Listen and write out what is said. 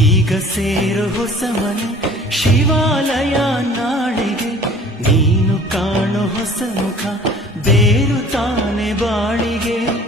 ಈಗ ಸೇರು ಹೊಸ ಮನೆ ಶಿವಾಲಯ ನಾಳೆಗೆ, ನೀನು ಕಾಣು ಹೊಸ ಮುಖ ಬೇರು ತಾನೆ ಬಾಳಿಗೆ.